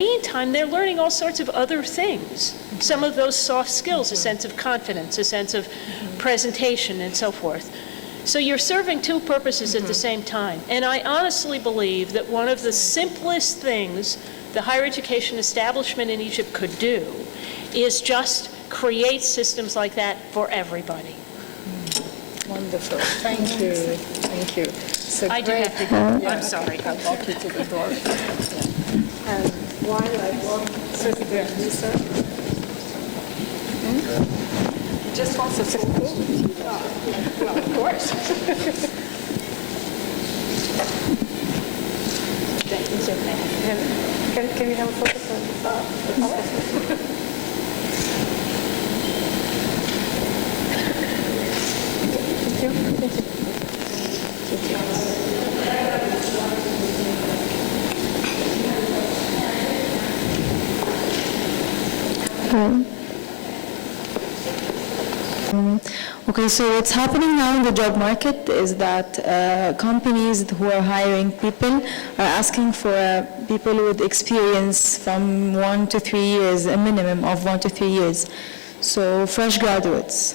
meantime, they're learning all sorts of other things. Some of those soft skills, a sense of confidence, a sense of presentation, and so forth. So you're serving two purposes at the same time. And I honestly believe that one of the simplest things the higher education establishment in Egypt could do is just create systems like that for everybody. Wonderful. Thank you. Thank you. So I do great. have to go. I'm sorry. I'll walk you to the door. Yeah. And while I walk, sit there, Lisa. Just wants a photo? Well, of course. Can we have a photo for the Okay, so what's happening now in the job market is that companies who are hiring people are asking for people with experience from 1 to 3 years, a minimum of 1 to 3 years. So fresh graduates,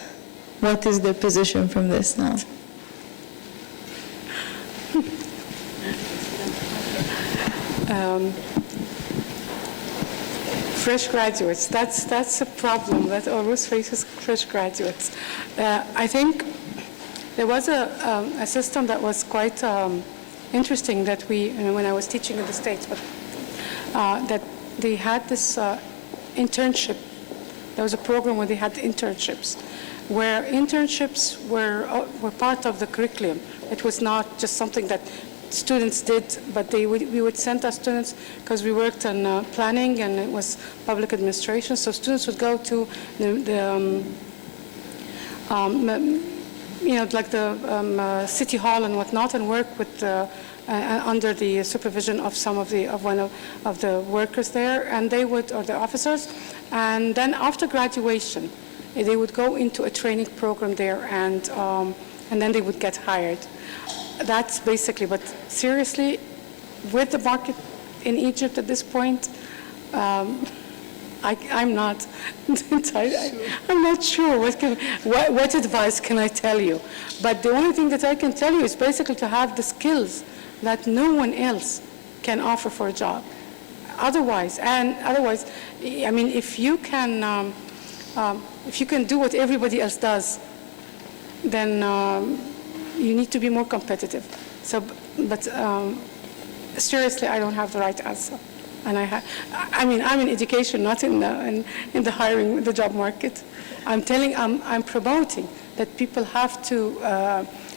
what is their position from this now? Fresh graduates, that's a problem that always faces fresh graduates. I think there was a system that was quite interesting that when I was teaching in the States, but that they had this internship. There was a program where they had internships, where internships were part of the curriculum. It was not just something that students did, but we would send our students, because we worked on planning and it was public administration, so students would go to like the city hall and whatnot, and work with under the supervision of one of the workers there, and they would, or the officers, and then after graduation, they would go into a training program there, and then they would get hired. That's basically, but seriously, with the market in Egypt at this point, I'm not sure what advice can I tell you. But the only thing that I can tell you is basically to have the skills that no one else can offer for a job. Otherwise, I mean, if you can do what everybody else does, then you need to be more competitive. So, but seriously, I don't have the right answer. And I'm in education, not in the hiring, the job market. I'm promoting that people have to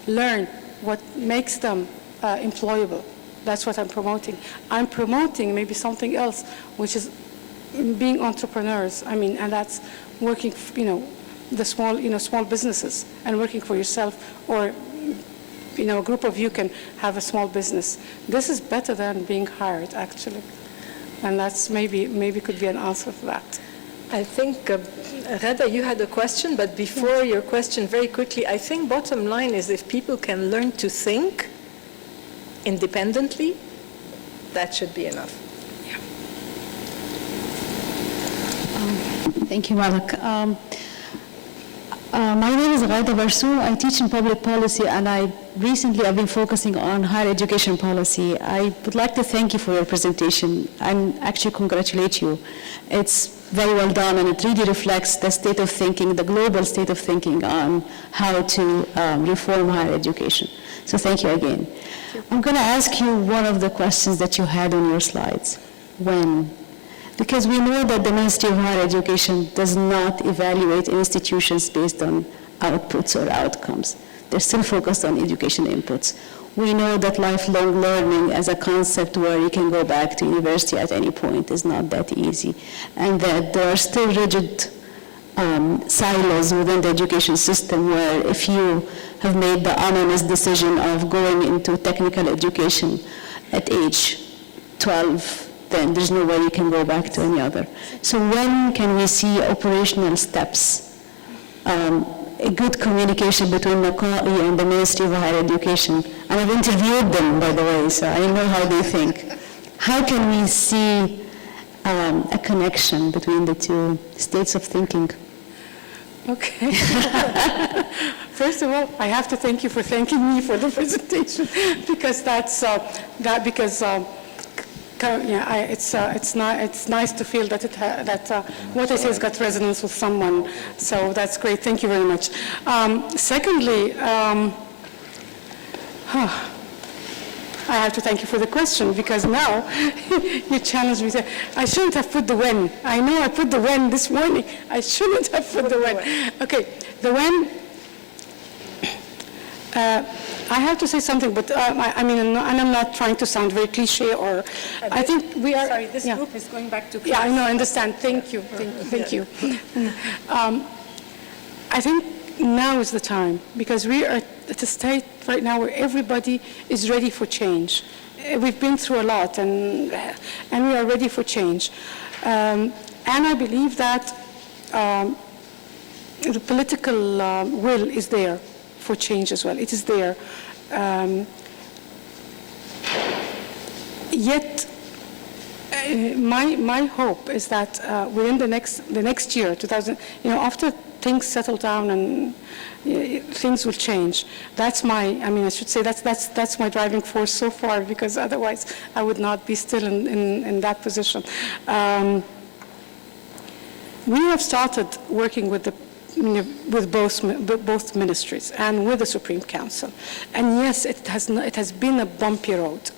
learn what makes them employable. That's what I'm promoting. I'm promoting maybe something else, which is being entrepreneurs. I mean, and that's working, the small businesses and working for yourself, or a group of you can have a small business. This is better than being hired, actually. And that's maybe could be an answer for that. I think, Rada, you had a question, but before your question, very quickly, I think bottom line is if people can learn to think independently, that should be enough. Yeah. Thank you, Malak. My name is Ghaida Barsu. I teach in public policy, and I've been focusing on higher education policy. I would like to thank you for your presentation and actually congratulate you. It's very well done, and it really reflects the state of thinking, the global state of thinking on how to reform higher education. So thank you again. I'm going to ask you one of the questions that you had on your slides. When? Because we know that the Ministry of Higher Education does not evaluate institutions based on outputs or outcomes. They're still focused on education inputs. We know that lifelong learning as a concept where you can go back to university at any point is not that easy, and that there are still rigid silos within the education system where if you have made the honest decision of going into technical education at age 12, then there's no way you can go back to any other. So when can we see operational steps, a good communication between NAQAAE and the Ministry of Higher Education? And I've interviewed them, by the way, so I know how they think. How can we see a connection between the two states of thinking. Okay. First of all, I have to thank you for thanking me for the presentation, because it's nice to feel that what I say has got resonance with someone. So that's great. Thank you very much. Secondly, I have to thank you for the question, because now you challenged me. I shouldn't have put the when. I know I put the when this morning. I shouldn't have put the when. Okay, the when. I have to say something, but I mean, and I'm not trying to sound very cliche, or I think we are. Sorry, this group is going back to class. Yeah, I know, I understand. Thank you, thank you. I think now is the time, because we are at a state right now where everybody is ready for change. We've been through a lot, and we are ready for change. And I believe that the political will is there for change as well. It is there. Yet, my hope is that within the next year, 2000, after things settle down and things will change. That's I should say that's my driving force so far, because otherwise I would not be still in that position. We have started working with both ministries and with the Supreme Council. And yes, it has been a bumpy road,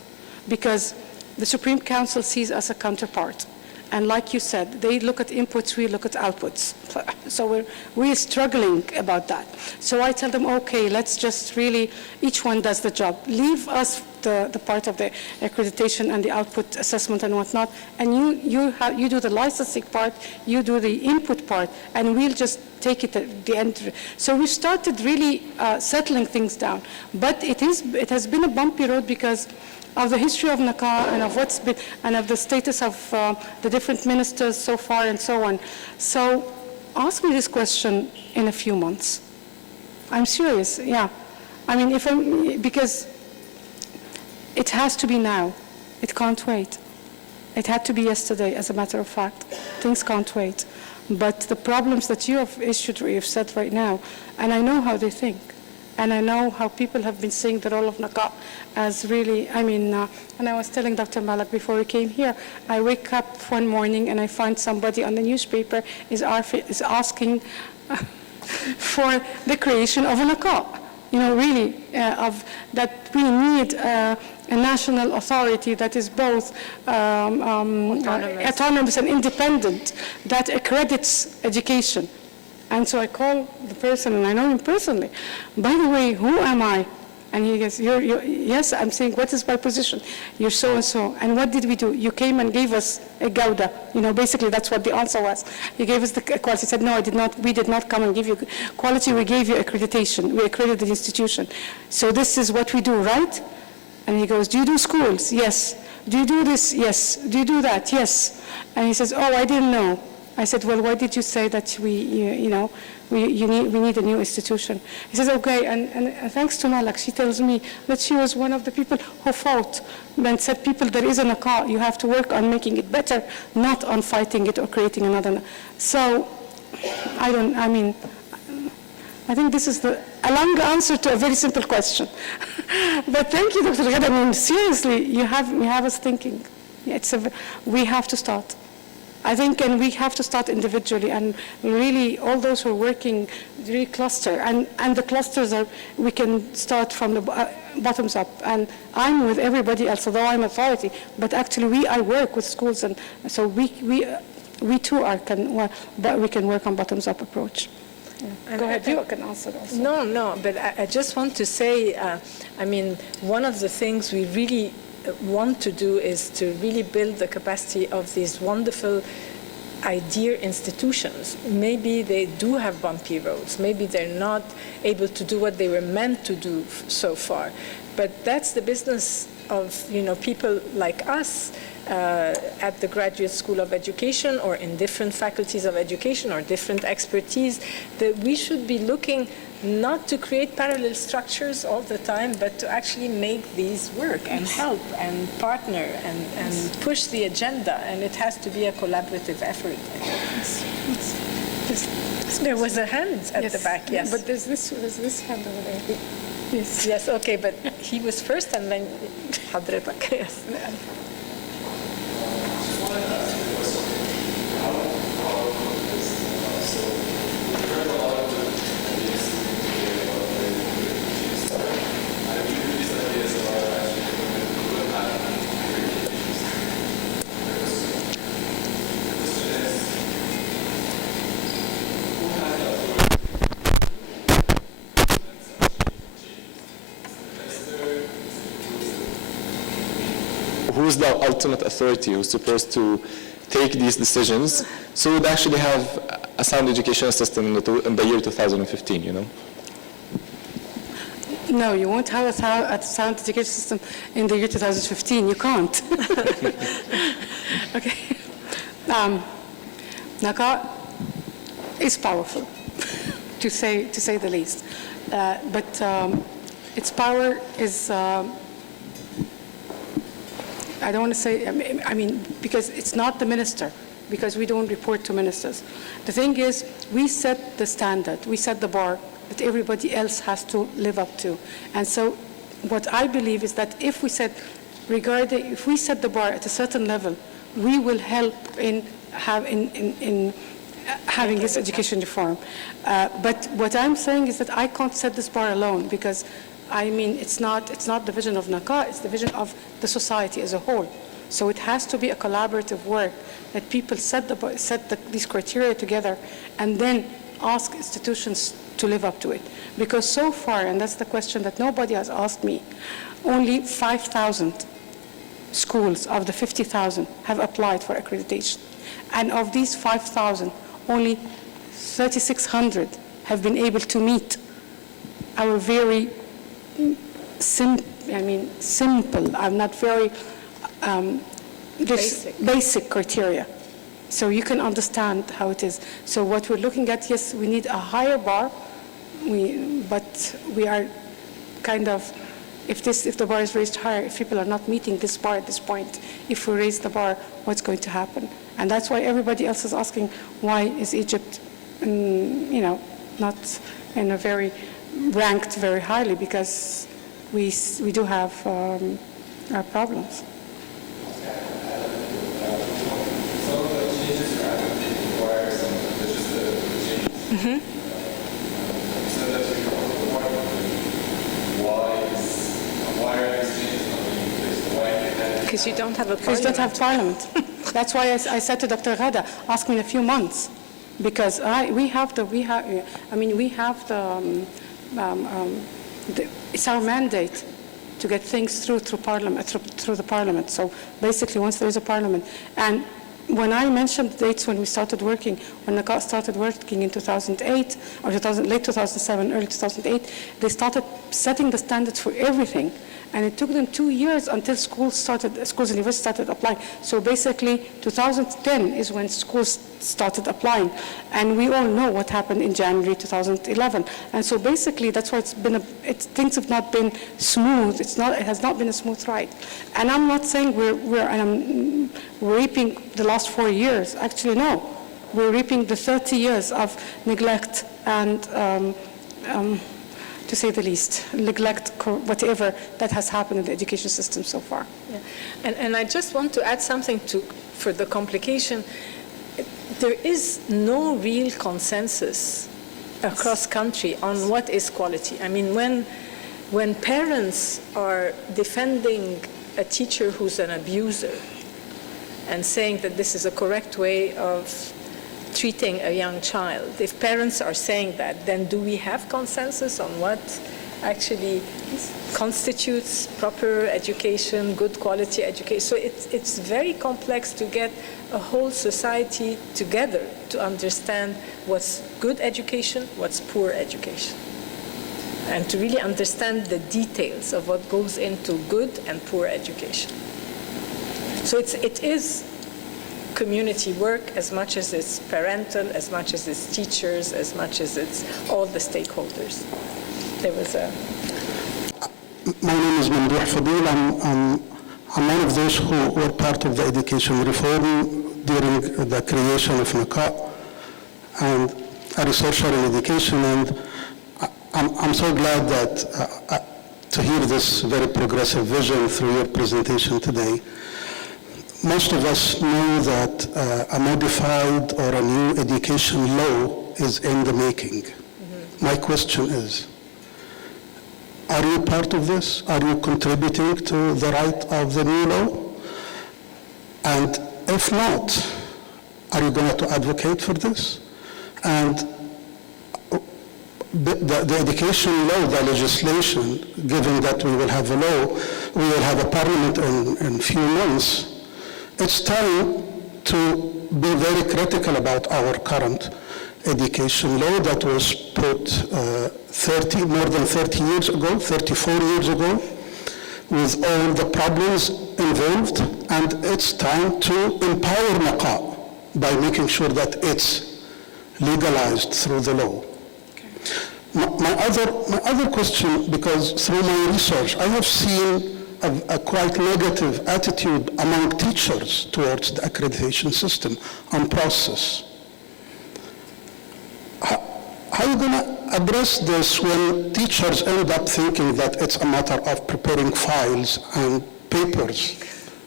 because the Supreme Council sees us a counterpart. And like you said, they look at inputs, we look at outputs. So we're struggling about that. So I tell them, okay, let's just really, each one does the job. Leave us the part of the accreditation and the output assessment and whatnot, and you do the licensing part, you do the input part, and we'll just take it at the end. So we started really settling things down. But it has been a bumpy road because of the history of NAQAAE and of what's been, and of the status of the different ministers so far and so on. So ask me this question in a few months. I'm serious, yeah. I mean, because it has to be now. It can't wait. It had to be yesterday, as a matter of fact. Things can't wait. But the problems that you have said right now, and I know how they think. And I know how people have been seeing the role of NAQAAE as really, and I was telling Dr. Malak before we came here, I wake up one morning and I find somebody on the newspaper is asking for the creation of a NAQAAE. Really, that we need a national authority that is both autonomous and independent, that accredits education. And so I call the person, and I know him personally. By the way, who am I? And he goes, yes, I'm saying, what is my position? You're so-and-so. And what did we do? You came and gave us a Gauda. Basically that's what the answer was. You gave us the quality. He said, no, we did not come and give you quality. We gave you accreditation. We accredited the institution. So this is what we do, right? And he goes, do you do schools? Yes. Do you do this? Yes. Do you do that? Yes. And he says, oh, I didn't know. I said, well, why did you say that we need a new institution? He says, okay, and thanks to Malak, she tells me that she was one of the people who fought and said, people, there is a NAQAAE, you have to work on making it better, not on fighting it or creating another. So, I think this is a long answer to a very simple question. But thank you, Dr. Ghada. Seriously, you have us thinking. We have to start. I think, and we have to start individually, and really all those who are working really cluster, and the clusters we can start from the bottoms up. And I'm with everybody else, although I'm authority, but actually I work with schools, and so we too we can work on bottoms up approach. Yeah. Go ahead, you can answer also. No, but I just want to say, one of the things we really want to do is to really build the capacity of these wonderful idea institutions. Maybe they do have bumpy roads. Maybe they're not able to do what they were meant to do so far. But that's the business of people like us at the Graduate School of Education or in different faculties of education or different expertise, that we should be looking not to create parallel structures all the time, but to actually make these work and help and partner and push the agenda. And it has to be a collaborative effort. There was a hand at the back, yes. But there's this hand over there. Yes. Yes, okay, but he was first and then حضرتك. Yes. Who's the ultimate authority who's supposed to take these decisions so we'd actually have a sound educational system in the year 2015, you know? No, you won't have a sound education system in the year 2015. You can't. Okay. NAQAAE is powerful, to say the least. But its power is, I don't want to say, I mean, because it's not the minister, because we don't report to ministers. The thing is, we set the standard, we set the bar that everybody else has to live up to. And so what I believe is that if we set the bar at a certain level, we will help in having this education reform. But what I'm saying is that I can't set this bar alone, because I mean, it's not the vision of NAQAAE, it's the vision of the society as a whole. So it has to be a collaborative work that people set these criteria together and then ask institutions to live up to it. Because so far, and that's the question that nobody has asked me, only 5,000 schools of the 50,000 have applied for accreditation. And of these 5,000, only 3,600 have been able to meet our very simple, I'm not very, basic criteria. So you can understand how it is. So what we're looking at, yes, we need a higher bar, but we are kind of, if the bar is raised higher, if people are not meeting this bar at this point, if we raise the bar, what's going to happen? And that's why everybody else is asking, why is Egypt, not in a very ranked very highly, because we do have our problems. Mm-hmm. Because you don't have a parliament. Because you don't have parliament. That's why I said to Dr. Ghada, ask me in a few months, because it's our mandate to get things through parliament, through the parliament. So basically, once there is a parliament, and when I mentioned the dates when we started working, when NAQAAE started working in 2008 or late 2007, early 2008, they started setting the standards for everything. And it took them 2 years until schools and universities started applying. So basically, 2010 is when schools started applying. And we all know what happened in January 2011. And so basically, that's why things have not been smooth. It has not been a smooth ride. And I'm not saying we're reaping the last 4 years. Actually, no. We're reaping the 30 years of neglect and to say the least, neglect, whatever that has happened in the education system so far. Yeah. And I just want to add something for the complication. There is no real consensus across country on what is quality. I mean, when parents are defending a teacher who's an abuser and saying that this is a correct way of treating a young child, if parents are saying that, then do we have consensus on what actually constitutes proper education, good quality education? So it's very complex to get a whole society together to understand what's good education, what's poor education, and to really understand the details of what goes into good and poor education. So it is community work as much as it's parental, as much as it's teachers, as much as it's all the stakeholders. There was a... My name is Mamdouh Fadil. I'm one of those who were part of the education reform during the creation of NAQAAE, and a researcher in education, and I'm so glad that to hear this very progressive vision through your presentation today. Most of us know that a modified or a new education law is in the making. My question is, are you part of this? Are you contributing to the right of the new law? And if not, are you going to advocate for this? And the education law, the legislation, given that we will have a law, we will have a parliament in a few months, it's time to be very critical about our current education law that was put more than 30 years ago, 34 years ago, with all the problems involved, and it's time to empower NAQAAE by making sure that it's legalized through the law. My other question, because through my research, I have seen a quite negative attitude among teachers towards the accreditation system and process. How are you going to address this when teachers end up thinking that it's a matter of preparing files and papers,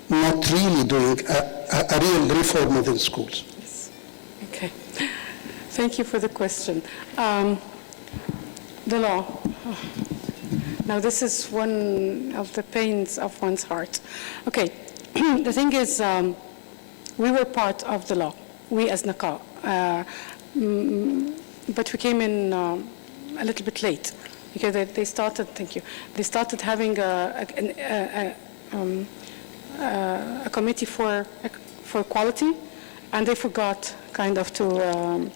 not really doing a real reform within schools? Okay. Thank you for the question. The law. Now, this is one of the pains of one's heart. Okay. The thing is, we were part of the law, we as NAQAAE. But we came in a little bit late because they started, thank you, they started having a committee for quality, and they forgot kind of to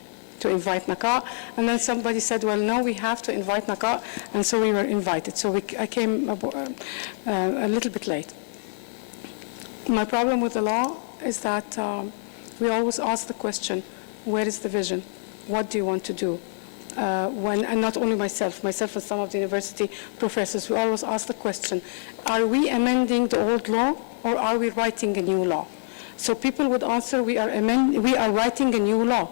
invite NAQAAE. And then somebody said, well, no, we have to invite NAQAAE, and so we were invited. So I came a little bit late. My problem with the law is that we always ask the question, where is the vision? What do you want to do? And not only myself and some of the university professors, we always ask the question, are we amending the old law or are we writing a new law? So people would answer, we are writing a new law.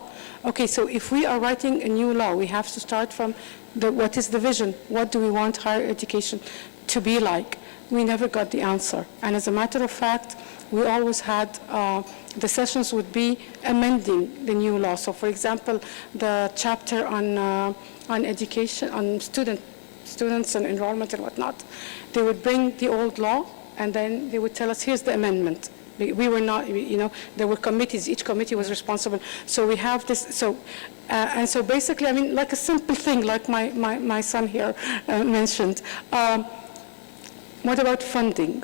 Okay, so if we are writing a new law, we have to start from what is the vision? What do we want higher education to be like? We never got the answer. And as a matter of fact, we always had, the sessions would be amending the new law. So for example, the chapter on education, on students and enrollment and whatnot, they would bring the old law and then they would tell us, here's the amendment. We were not, there were committees, each committee was responsible. So we have this, and so basically, I mean, like a simple thing, like my son here mentioned. What about funding?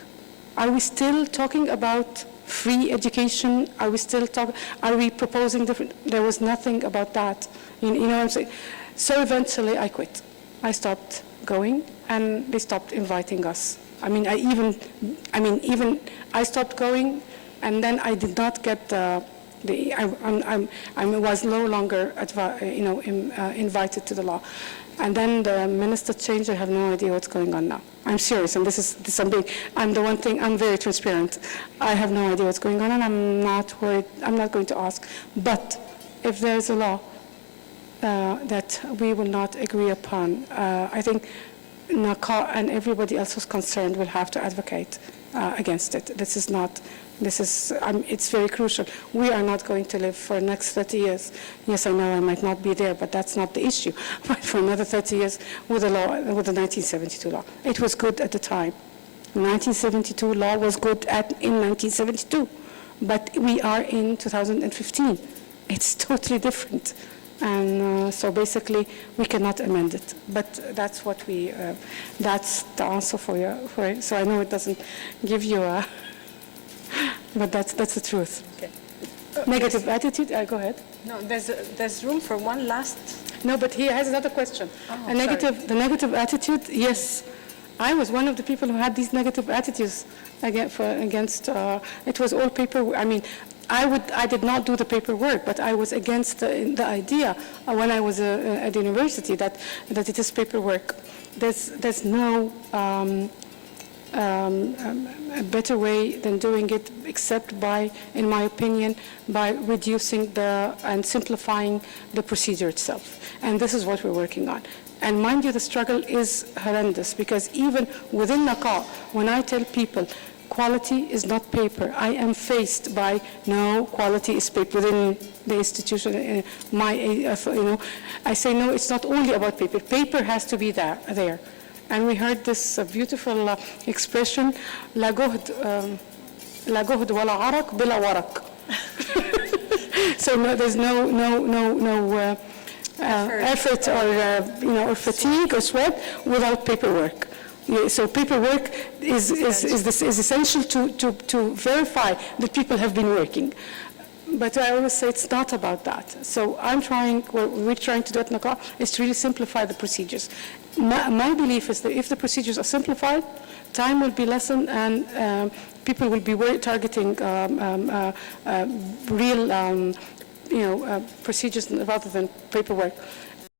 Are we still talking about free education? Are we proposing different? There was nothing about that. You know what I'm saying? So eventually I quit. I stopped going and they stopped inviting us. I stopped going, and then I did not get I was no longer invited to the law. And then the minister changed. I have no idea what's going on now. I'm serious, and I'm the one thing, I'm very transparent. I have no idea what's going on, and I'm not worried. I'm not going to ask. But if there's a law that we will not agree upon, I think NAQAAE and everybody else who's concerned will have to advocate against it. It's very crucial. We are not going to live for the next 30 years. Yes, I know I might not be there, but that's not the issue. But for another 30 years with the law, with the 1972 law. It was good at the time. The 1972 law was good in 1972, but we are in 2015. It's totally different. And so basically, we cannot amend it. But that's what that's the answer for you. So I know it doesn't give you a, but that's the truth. Okay. Negative attitude, go ahead. No, there's room for one last. No, but he has another question. Oh, The negative attitude, yes. I was one of the people who had these negative attitudes against it was all paper. I mean, I did not do the paperwork, but I was against the idea when I was at the university that it is paperwork. There's no a better way than doing it, except by, in my opinion, by reducing and simplifying the procedure itself. And this is what we're working on. And mind you, the struggle is horrendous, because even within NAQAAE, when I tell people quality is not paper, I am faced by, no, quality is paper within the institution. I say, no, it's not only about paper. Paper has to be there. And we heard this beautiful expression, لا جهد ولا عرق بلا ورق. So there's no effort or fatigue or sweat without paperwork. So paperwork is essential to verify that people have been working. But I always say it's not about that. So what we're trying to do at NAQAAE is to really simplify the procedures. My belief is that if the procedures are simplified, time will be lessened, and people will be targeting real procedures rather than paperwork.